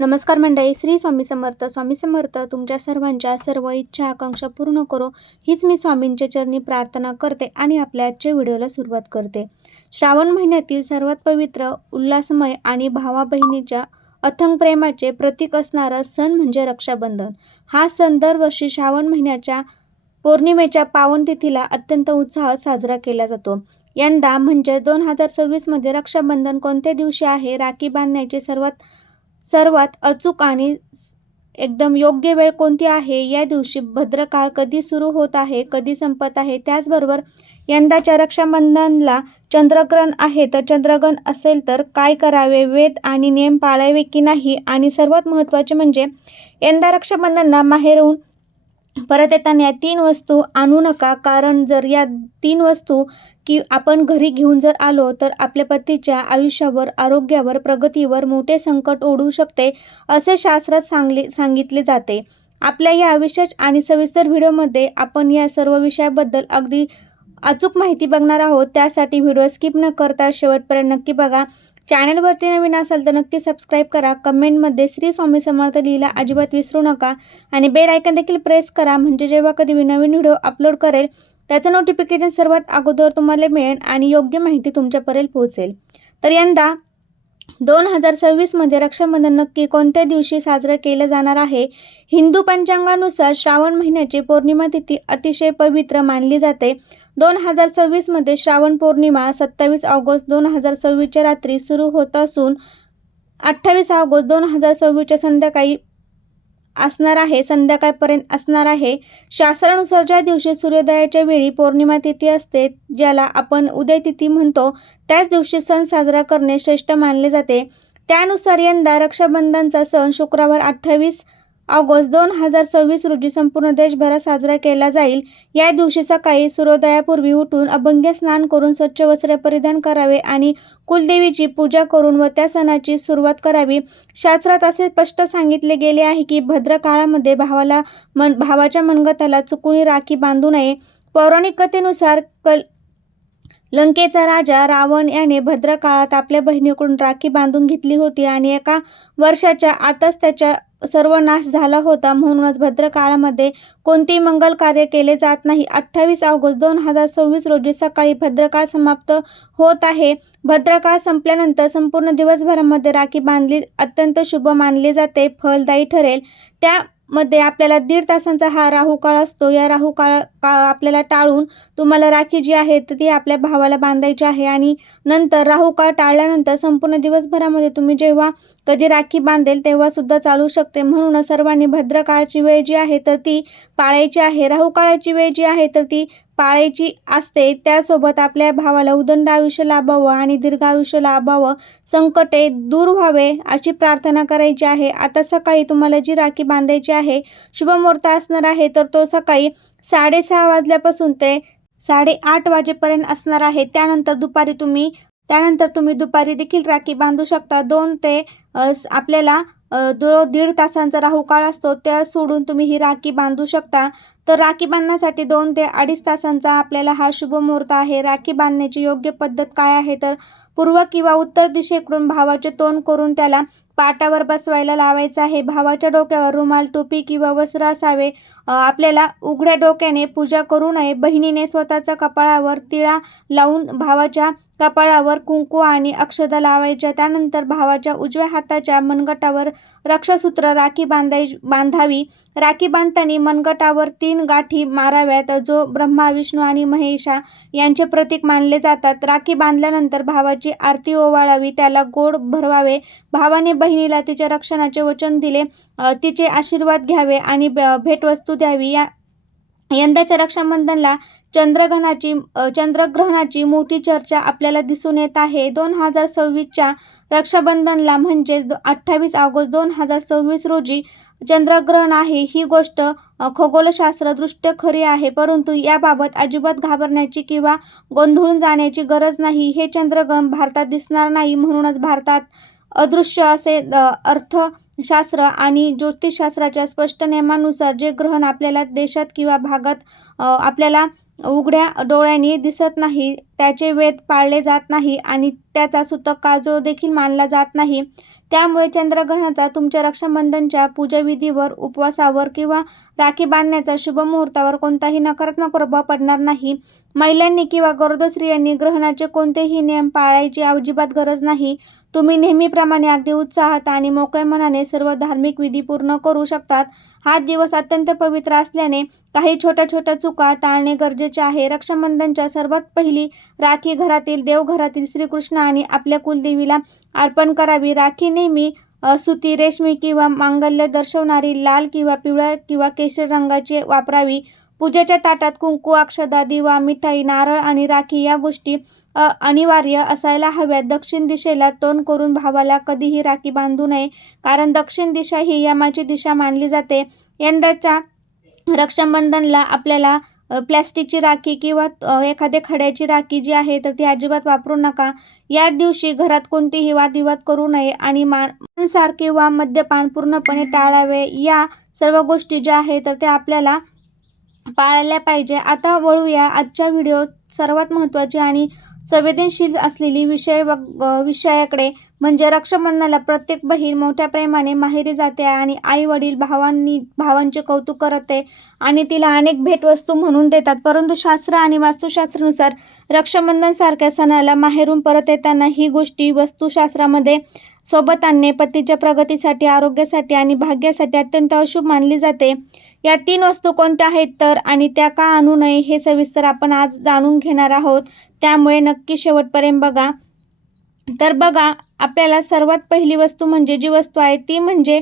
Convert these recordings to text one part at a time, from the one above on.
नमस्कार मंडळी, श्री स्वामी समर्थ. स्वामी समर्थ तुमच्या सर्वांच्या सर्व इच्छा आकांक्षा पूर्ण करो, हीच मी स्वामींच्या चरणी प्रार्थना करते आणि आपल्या आजच्या व्हिडिओला सुरुवात करते. श्रावण महिन्यातील सर्वात पवित्र, उल्हासमय आणि भावा बहिणीच्या अथंग प्रेमाचे प्रतीक असणारा सण म्हणजे रक्षाबंधन. हा सण दरवर्षी श्रावण महिन्याच्या पौर्णिमेच्या पावन तिथीला अत्यंत उत्साहात साजरा केला जातो. यंदा म्हणजे 2026 मध्ये रक्षाबंधन कोणत्या दिवशी आहे? राखी बांधण्याची सर्वात अचूक आणि एकदम योग्य वेळ कोणती आहे? या दिवशी भद्रकाळ कधी सुरू होत आहे, कधी संपत आहे? त्याचबरोबर यंदाच्या रक्षाबंधनला चंद्रग्रहण आहे, तर चंद्रग्रहण असेल तर काय करावे? वेद आणि नियम पाळावे की नाही? आणि सर्वात महत्त्वाचे म्हणजे यंदा रक्षाबंधनला माहेरहून परत येताना या 3 वस्तू आणू नका, कारण जर या 3 वस्तू आपण घरी घेऊन जर आलो तर आपल्या पतीच्या आयुष्यावर, आरोग्यावर, प्रगतीवर मोठे संकट ओढवू शकते, असे शास्त्रात सांगितले जाते. आपल्या या विशेष आणि सविस्तर व्हिडिओमध्ये आपण या सर्व विषयाबद्दल अगदी अचूक माहिती बघणार आहोत. त्यासाठी व्हिडिओ स्किप न करता शेवटपर्यंत नक्की बघा. चॅनलवरती नवीन असाल तर नक्की सबस्क्राईब करा. कमेंटमध्ये श्री स्वामी समर्थ लिहिला अजिबात विसरू नका आणि बेल आयकॉन देखील प्रेस करा, म्हणजे जेव्हा कधी मी नवीन व्हिडिओ अपलोड करेल त्याचं नोटिफिकेशन सर्वात अगोदर तुम्हाला मिळेल आणि योग्य माहिती तुमच्यापर्यंत पोहोचेल. तर यंदा 2026 मध्ये रक्षाबंधन नक्की कोणत्या दिवशी साजरं केलं जाणार आहे? हिंदू पंचांगानुसार श्रावण महिन्याची पौर्णिमा तिथी अतिशय पवित्र मानली जाते. 2026 मध्ये श्रावण पौर्णिमा 27 ऑगस्ट 2026 रात्री सुरू होत असून 28 ऑगस्ट 2026 संध्याकाळपर्यंत असणार आहे. शास्त्रानुसार ज्या दिवशी सूर्योदयाच्या वेळी पौर्णिमा तिथी असते, ज्याला आपण उदय तिथी म्हणतो, त्याच दिवशी सण साजरा करणे श्रेष्ठ मानले जाते. त्यानुसार यंदा रक्षाबंधनचा सण शुक्रवार 28 ऑगस्ट 2026 रोजी संपूर्ण देशभरात साजरा केला जाईल. या दिवशी सकाळी सूर्योदयापूर्वी उठून अभंग स्नान करून स्वच्छ वस्त्र परिधान करावे आणि कुलदेवीची पूजा करून व त्या सणाची सुरुवात करावी. शास्त्रात असे स्पष्ट सांगितले गेले आहे की भद्रकाळामध्ये भावाच्या मनगटाला चुकून राखी बांधू नये. पौराणिक कथेनुसार लंकेचा राजा रावण याने भद्रकाळात आपल्या बहिणीकडून राखी बांधून घेतली होती आणि एका वर्षाच्या आतच त्याचा सर्वनाश झाला होता. म्हणूनच भद्रकाळामध्ये कोणतेही मंगल कार्य केले जात नाही. 28 ऑगस्ट 2026 रोजी सकाळी भद्रकाळ समाप्त होत आहे. भद्रकाळ संपल्यानंतर संपूर्ण दिवसभरामध्ये राखी बांधली अत्यंत शुभ मानले जाते, फलदायी ठरेल. त्यामध्ये आपल्याला 1.5 तासांचा हा राहुकाळ असतो. या राहुकाळ आपल्याला टाळून तुम्हाला राखी जी आहे तर ती आपल्या भावाला बांधायची आहे आणि नंतर राहुकाळ टाळल्यानंतर संपूर्ण दिवसभरामध्ये तुम्ही जेव्हा कधी राखी बांधेल तेव्हा सुद्धा चालू शकते. म्हणून सर्वांनी भद्रकाळाची वेळ जी आहे तर ती पाळायची आहे. राहुकाळाची वेळ जी आहे तर ती पाळायची असते. त्यासोबत आपल्या भावाला उदंड आयुष्य लाभावं आणि दीर्घ आयुष्य लाभावं, संकटे दूर व्हावे अशी प्रार्थना करायची आहे. आता सकाळी तुम्हाला जी राखी बांधायची आहे, शुभ मुहूर्त असणार आहे तर तो सकाळी 6:30 वाजल्यापासून ते 8:30 वाजेपर्यंत असणार आहे. त्यानंतर तुम्ही दुपारी देखील राखी बांधू शकता. 2 ते आपल्याला 1.5 तासांचा राहुकाळ असतो, त्या सोडून तुम्ही ही राखी बांधू शकता. तर राखी बांधण्यासाठी 2 ते 2.5 तासांचा आपल्याला हा शुभ मुहूर्त आहे. राखी बांधण्याची योग्य पद्धत काय आहे तर पूर्व किंवा उत्तर दिशेकडून भावाचे तोंड करून त्याला पाटावर बसवायला लावायचं आहे. भावाच्या डोक्यावर रुमाल, टोपी किंवा वस्त्र असावे. आपल्याला उघड्या डोक्याने पूजा करू नये. बहिणीने स्वतःच्या कपाळावर तिळा लावून भावाच्या कपाळावर कुंकू आणि अक्षता लावायच्या. त्यानंतर भावाच्या उजव्या हाताच्या मनगटावर रक्षासूत्र राखी बांधावी. राखी बांधताना मनगटावर 3 गाठी माराव्यात, जो ब्रह्मा, विष्णू आणि महेशा यांचे प्रतीक मानले जातात. राखी बांधल्यानंतर भावाची आरती ओवाळावी, त्याला गोड भरवावे. भावाने बहिणीला तिच्या रक्षणाचे वचन दिले, तिचे आशीर्वाद घ्यावे आणि भेटवस्तू द्यावी. यंदाच्या रक्षाबंधनला चंद्रग्रहणाची मोठी चर्चा आपल्याला दिसून येत आहे. 2026च्या रक्षाबंधनला म्हणजे 28 ऑगस्ट 2026 रोजी चंद्रग्रहण आहे. ही गोष्ट खगोलशास्त्रदृष्ट्या खरी आहे, परंतु याबाबत अजिबात घाबरण्याची किंवा गोंधळून जाण्याची गरज नाही. हे चंद्रग्रहण भारतात दिसणार नाही. म्हणूनच भारतात अदृश्य असे अर्थशास्त्र आणि ज्योतिषशास्त्राच्या स्पष्ट नियमानुसार जे ग्रहण आपल्याला देशात किंवा भागात आपल्याला उघड्या डोळ्यांनी दिसत नाही, त्याचे वेध पाळले जात नाही आणि त्याचा सूतक काजोळ देखील मानला जात नाही. त्यामुळे चंद्रग्रहणाचा तुमच्या रक्षाबंधनच्या पूजाविधीवर, उपवासावर किंवा राखी बांधण्याच्या शुभ मुहूर्तावर कोणताही नकारात्मक प्रभाव पडणार नाही. महिलांनी किंवा गरोदर स्त्रियांनी ग्रहणाचे कोणतेही नियम पाळायची अजिबात गरज नाही. तुम्ही नेहमीप्रमाणे अगदी उत्साहात आणि मोकळ्या मनाने सर्व धार्मिक विधी पूर्ण करू शकतात. हा दिवस अत्यंत पवित्र असल्याने काही छोट्या चुका टाळणे गरजेचे आहे. रक्षाबंधनच्या सर्वात पहिली राखी घरातील देवघरातील श्रीकृष्ण आणि आपल्या कुलदेवीला अर्पण करावी. राखी नेहमी सुती, रेशमी किंवा मांगल्य दर्शवणारी लाल किंवा पिवळ्या किंवा केशरी रंगाची वापरावी. पूजेच्या ताटात कुंकू, अक्षता, दिवा, मिठाई, नारळ आणि राखी या गोष्टी अनिवार्य असायला हव्यात. दक्षिण दिशेला तोंड करून भावाला कधीही राखी बांधू नये, कारण दक्षिण दिशा ही यमाची दिशा मानली जाते. यंदाच्या रक्षाबंधनला आपल्याला प्लॅस्टिकची राखी किंवा एखाद्या खड्याची राखी जी आहे तर ती अजिबात वापरू नका. या दिवशी घरात कोणतीही वादविवाद करू नये आणि मांसाहार किंवा मद्यपान पूर्णपणे टाळावे. या सर्व गोष्टी ज्या आहेत तर त्या आपल्याला पाळल्या पाहिजे. आता वळूया आजच्या व्हिडिओ सर्वात महत्त्वाची आणि संवेदनशील असलेली विषयाकडे, म्हणजे रक्षाबंधनाला प्रत्येक बहीण मोठ्या प्रेमाने माहेरी जाते आणि आई वडील भावांचे कौतुक करते आणि तिला अनेक भेटवस्तू म्हणून देतात. परंतु शास्त्र आणि वास्तुशास्त्रानुसार रक्षाबंधन सारख्या सणाला माहेरून परत येताना ही गोष्टी वास्तुशास्त्रामध्ये सोबत आणणे पतीच्या प्रगतीसाठी, आरोग्यासाठी आणि भाग्यासाठी अत्यंत अशुभ मानली जाते. या 3 वस्तू कोणत्या आहेत तर आणि त्या का आणू नये हे सविस्तर आपण आज जाणून घेणार आहोत. त्यामुळे नक्की शेवटपर्यंत बघा. तर बघा, आपल्याला सर्वात पहिली वस्तू म्हणजे जी वस्तू आहे ती म्हणजे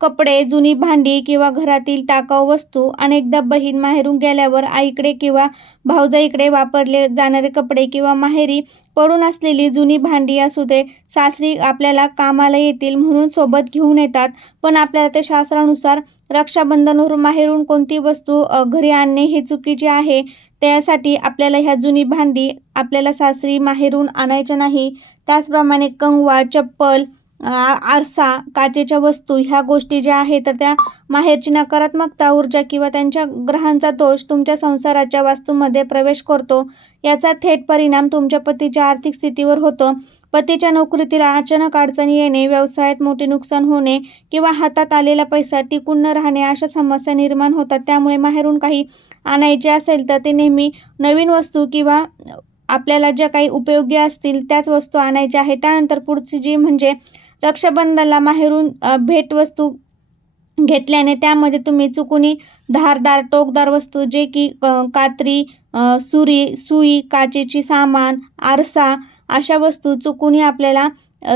कपडे, जुनी भांडी किंवा घरातील टाकाऊ वस्तू. अनेकदा बहीण माहेरून गेल्यावर आईकडे किंवा भावजाईकडे वापरले जाणारे कपडे किंवा माहेरी पडून असलेली जुनी भांडी असू दे, सासरी आपल्याला कामाला येतील म्हणून सोबत घेऊन येतात. पण आपल्याला ते शास्त्रानुसार रक्षाबंधनवरून माहेरून कोणती वस्तू घरी आणणे हे चुकीचे आहे. त्यासाठी आपल्याला ह्या जुनी भांडी आपल्याला सासरी माहेरून आणायच्या नाही. त्याचप्रमाणे कंगवा, चप्पल, आरसा, काचेच्या वस्तू ह्या गोष्टी ज्या आहेत तर त्या माहेरची नकारात्मकता, ऊर्जा किंवा त्यांच्या ग्रहांचा दोष तुमच्या संसाराच्या वास्तूमध्ये प्रवेश करतो. याचा थेट परिणाम तुमच्या पतीच्या आर्थिक स्थितीवर होतो. पतीच्या नोकरीतील अचानक अडचणी येणे, व्यवसायात मोठे नुकसान होणे किंवा हातात आलेला पैसा टिकून न राहणे अशा समस्या निर्माण होतात. त्यामुळे माहेरून काही आणायचे असेल तर ते नेहमी नवीन वस्तू किंवा आपल्याला ज्या काही उपयोगी असतील त्याच वस्तू आणायच्या आहेत. त्यानंतर पुढची जी म्हणजे रक्षाबंधनाला माहेरून भेटवस्तू घेतल्याने त्यामध्ये तुम्ही चुकून धारदार, टोकदार वस्तू जे की कात्री, सुई, काचेची सामान, आरसा अशा वस्तू चुकून आपल्याला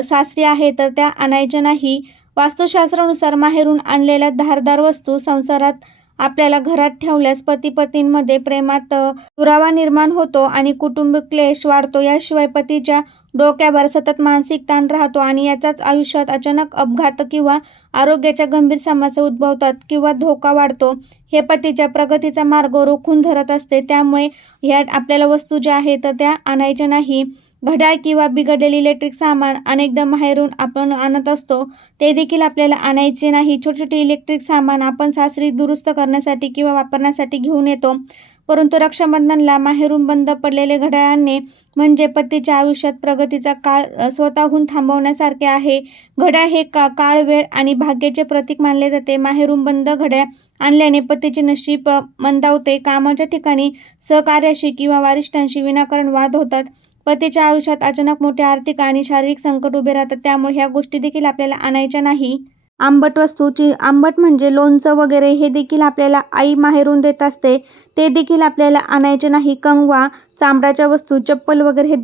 सासरी आहे तर त्या आणायच्या नाही. वास्तुशास्त्रानुसार माहेरून आणलेल्या धारदार वस्तू संसारात आपल्याला घरात ठेवल्यास पती-पत्नींमध्ये प्रेमात दुरावा निर्माण होतो आणि कौटुंबिक क्लेश वाढतो. याशिवाय पतीच्या डोक्यावर सतत मानसिक ताण राहतो आणि याचाच आयुष्यात अचानक अपघात किंवा आरोग्याच्या गंभीर समस्या उद्भवतात किंवा धोका वाढतो. हे पतीच्या प्रगतीचा मार्ग रोखून धरत असते. त्यामुळे ह्या आपल्याला वस्तू ज्या आहेत तर त्या आणायच्या नाही. घड्याळ किंवा बिघडलेले इलेक्ट्रिक सामान अनेकदा माहेरून आपण आणत असतो, ते देखील आपल्याला आणायचे नाही. छोटे इलेक्ट्रिक सामान आपण सासरी दुरुस्त करण्यासाठी किंवा वापरण्यासाठी घेऊन येतो. परंतु रक्षाबंधनला माहेरून बंद पडलेले घड्याळ आणणे म्हणजे पतीच्या आयुष्यात प्रगतीचा काळ स्वतःहून थांबवण्यासारखे आहे. घड्याळ हे काळ, वेळ आणि भाग्याचे प्रतीक मानले जाते. माहेरून बंद घड्याळ आणल्याने पतीचे नशीब मंदावते. कामाच्या ठिकाणी सहकार्याशी किंवा वरिष्ठांशी विनाकारण वाद होतात. पतीच्या आयुष्यात अचानक मोठे आर्थिक आणि शारीरिक संकट उभे राहतात. त्यामुळे ह्या गोष्टी देखील आपल्याला आणायच्या नाही. आंबट वस्तूची, आंबट म्हणजे लोणचं वगैरे हे देखील आपल्याला आई माहेरून देत असते, ते देखील आपल्याला आणायचे नाही. कंगवा, चामड्याच्या वस्तू, चप्पल वगैरे हे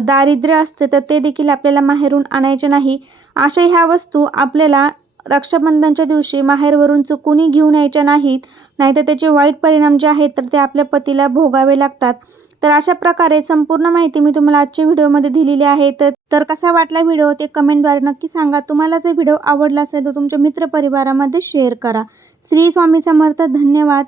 दारिद्र्य असते तर ते देखील आपल्याला माहेरून आणायचे नाही. अशा ह्या वस्तू आपल्याला रक्षाबंधनच्या दिवशी माहेरवरून चुकूनही घेऊन यायच्या नाहीत, नाहीतर त्याचे वाईट परिणाम जे आहेत तर ते आपल्या पतीला भोगावे लागतात. तर अशा प्रकारे संपूर्ण माहिती मी तुम्हाला आजच्या व्हिडिओमध्ये दिलेली आहे. तर कसा वाटला व्हिडिओ ते कमेंटद्वारे नक्की सांगा. तुम्हाला जर व्हिडिओ आवडला असेल तर तुमच्या मित्रपरिवारामध्ये शेअर करा. श्री स्वामी समर्थ. धन्यवाद.